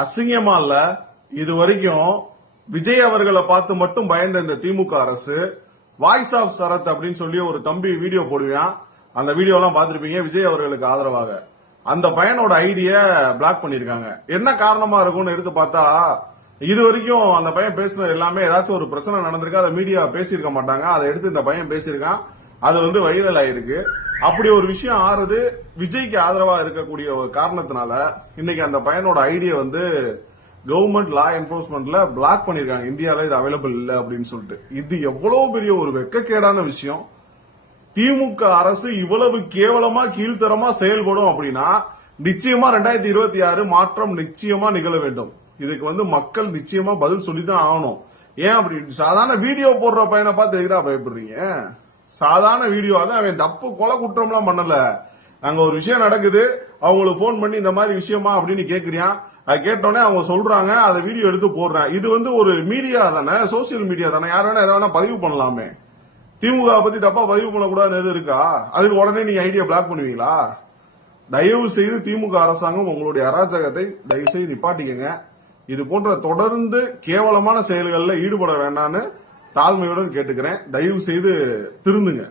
அசிங்கமா இல்ல. இது வரைக்கும் விஜய் அவர்களை பார்த்து மட்டும் பயந்த இந்த திமுக அரசு வாய்ஸ் ஆஃப் சரத் அப்படின்னு சொல்லி ஒரு தம்பி வீடியோ போடுவான். அந்த வீடியோ எல்லாம் பார்த்திருப்பீங்க. விஜய் அவர்களுக்கு ஆதரவாக அந்த பையனோட ஐடிய பிளாக் பண்ணிருக்காங்க. என்ன காரணமா இருக்கும்னு எடுத்து பார்த்தா, இது வரைக்கும் அந்த பையன் பேசுனது எல்லாமே ஏதாச்சும் ஒரு பிரச்சனை நடந்திருக்கு, அதை மீடியா பேசியிருக்க மாட்டாங்க. அதை எடுத்து இந்த பையன் பேசியிருக்கான். அது வைரல் ஆயிருக்கு. அப்படி ஒரு விஷயம் ஆறுது விஜய்க்கு ஆதரவா இருக்கக்கூடிய ஒரு காரணத்தினால இன்னைக்கு அந்த பையனோட ஐடியா கவர்மெண்ட் லா என்போர்ஸ்மெண்ட்ல பிளாக் பண்ணிருக்காங்க. இந்தியால இது அவைலபிள் இல்ல அப்படின்னு சொல்லிட்டு. இது எவ்வளவு பெரிய ஒரு வெக்கக்கேடான விஷயம். திமுக அரசு இவ்வளவு கேவலமா கீழ்த்தரமா செயல்படும் அப்படின்னா நிச்சயமா 2026 மாற்றம் நிச்சயமா நிகழ வேண்டும். இதுக்கு மக்கள் நிச்சயமா பதில் சொல்லிதான் ஆகணும். ஏன் அப்படி சாதாரண வீடியோ போடுற பையனை பார்த்து எதிரா பயப்படுறீங்க? சாதாரண வீடியோ தான், அவன் தப்பு கொலை குற்றம்லாம் பண்ணல. அங்க ஒரு விஷயம் நடக்குது, அவங்களுக்கு போன் பண்ணி இந்த மாதிரி விஷயமா அப்படின்னு கேக்குறியான். அது கேட்டோன்னே அவங்க சொல்றாங்க, அதை வீடியோ எடுத்து போடுறேன். இது ஒரு மீடியா தானே, சோசியல் மீடியா தானே, யார் வேணா எதை வேணா பதிவு பண்ணலாமே. திமுக பத்தி தப்பா பதிவு பண்ணக்கூடாதுன்னு எது இருக்கா? அதுக்கு உடனே நீங்க ஐடியா பிளாக் பண்ணுவீங்களா? தயவு செய்து திமுக அரசாங்கம் உங்களுடைய அராஜகத்தை தயவு செய்து நிப்பாட்டிக்கங்க. இது போன்ற தொடர்ந்து கேவலமான செயல்களில் ஈடுபட வேண்டாம்னு தாழ்மையுடன் கேட்டுக்கிறேன். தயவு செய்து திருந்துங்க.